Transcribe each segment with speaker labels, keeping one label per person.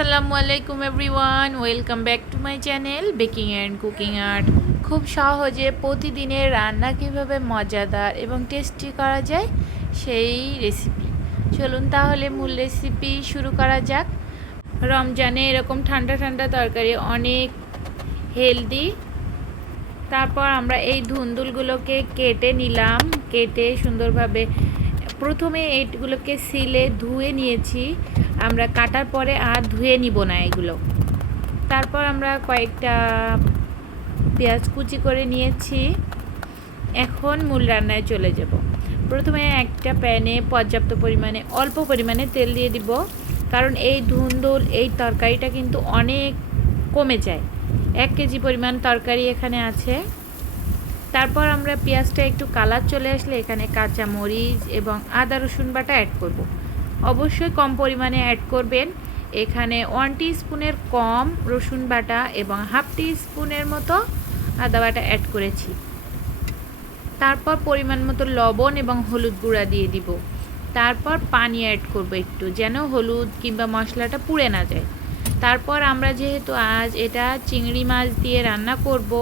Speaker 1: আসসালামু আলাইকুম everyone, welcome back to my channel baking and cooking art. খুব সহজে প্রতিদিনের রান্না কীভাবে মজাদার এবং টেস্টি করা যায় সেই রেসিপি চলুন তাহলে মূল রেসিপি শুরু করা যাক। রমজানে এরকম ঠান্ডা ঠান্ডা তরকারি অনেক হেলদি তারপর আমরা এই ধুন্দুলগুলোকে কেটে নিলাম, কেটে সুন্দরভাবে প্রথমে এইগুলোকে সিলে ধুয়ে নিয়েছি। আমরা কাটার পরে আর ধুয়ে নিব না এগুলো। তারপর আমরা কয়েকটা পেঁয়াজ কুচি করে নিয়েছি। এখন মূল রান্নায় চলে যাব। প্রথমে একটা প্যানে পর্যাপ্ত পরিমাণে, অল্প পরিমাণে তেল দিয়ে দিব। কারণ এই ধুন্দুল এই তরকারিটা কিন্তু অনেক কমে যায়। এক কেজি পরিমাণ তরকারি এখানে আছে। তারপর আমরা পেঁয়াজটা একটু কালার চলে আসলে এখানে কাঁচা মরিচ এবং আদা রসুন বাটা অ্যাড করব। অবশ্যই কম পরিমাণে অ্যাড করবেন। এখানে ওয়ান স্পুনের কম রসুন বাটা এবং হাফ টি স্পুনের মতো আদা বাটা অ্যাড করেছি। তারপর পরিমাণ মতো লবণ এবং হলুদ গুঁড়া দিয়ে দিব। তারপর পানি অ্যাড করব একটু, যেন হলুদ কিংবা মশলাটা পুড়ে না যায়। তারপর আমরা যেহেতু আজ এটা চিংড়ি মাছ দিয়ে রান্না করব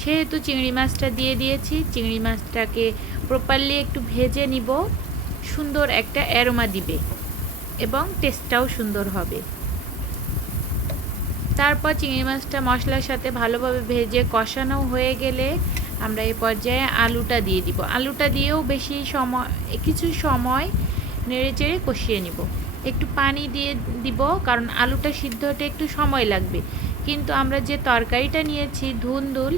Speaker 1: সেহেতু চিংড়ি মাছটা দিয়ে দিয়েছি, চিংড়ি মাছটাকে প্রপারলি একটু ভেজে নিব। সুন্দর একটা অ্যারোমা দিবে এবং টেস্টটাও সুন্দর হবে। তারপর চিংড়ি মাছটা মশলার সাথে ভালোভাবে ভেজে কষানো হয়ে গেলে আমরা এই পর্যায়ে আলুটা দিয়ে দিব। আলুটা দিয়েও বেশি সময়, কিছু সময় নেড়ে চেড়ে কষিয়ে নিব। একটু পানি দিয়ে দিব, কারণ আলুটা সিদ্ধ হতে একটু সময় লাগবে। কিন্তু আমরা যে তরকারিটা নিয়েছি, ধুন্দুল,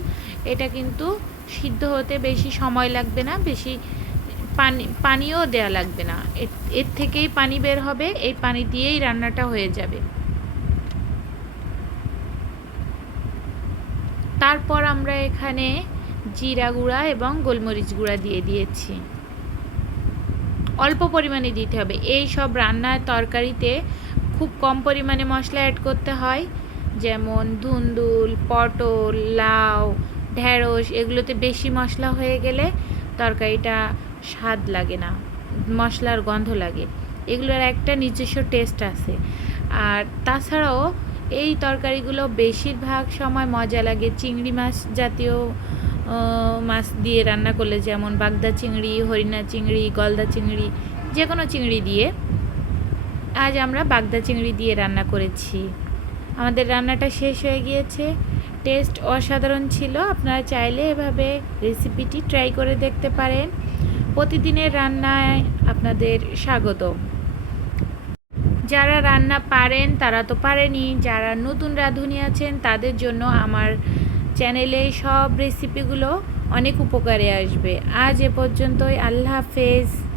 Speaker 1: এটা কিন্তু সিদ্ধ হতে বেশি সময় লাগবে না, বেশি পানি, পানিও দেওয়া লাগবে না। এর থেকেই পানি বের হবে, এই পানি দিয়েই রান্নাটা হয়ে যাবে। তারপর আমরা এখানে জিরা গুঁড়া এবং গোলমরিচ গুঁড়া দিয়ে দিয়েছি। অল্প পরিমাণে দিতে হবে। এই সব রান্নার তরকারিতে খুব কম পরিমাণে মশলা অ্যাড করতে হয়। যেমন ধুন্দুল পটল, লাউ, ঢেঁড়স, এগুলোতে বেশি মশলা হয়ে গেলে তরকারিটা স্বাদ লাগে না, মশলার গন্ধ লাগে। এগুলোর একটা নিজস্ব টেস্ট আছে। আর তাছাড়াও এই তরকারিগুলো বেশিরভাগ সময় মজা লাগে, চিংড়ি মাছ জাতীয় মাছ দিয়ে রান্না করলে যেমন বাগদা চিংড়ি, হরিণা চিংড়ি, গলদা চিংড়ি যে কোনো চিংড়ি দিয়ে। আজ আমরা বাগদা চিংড়ি দিয়ে রান্না করেছি। আমাদের রান্নাটা শেষ হয়ে গিয়েছে। টেস্ট অসাধারণ ছিল। আপনারা চাইলে এভাবে রেসিপিটি ট্রাই করে দেখতে পারেন। প্রতিদিনের রান্নায় আপনাদের স্বাগত যারা রান্না পারেন, তারা তো পারেনি। যারা নতুন রাঁধুনি আছেন, তাদের জন্য আমার চ্যানেলে সব রেসিপিগুলো অনেক উপকারে আসবে। আজ এ পর্যন্তই। আল্লাহ হাফেজ।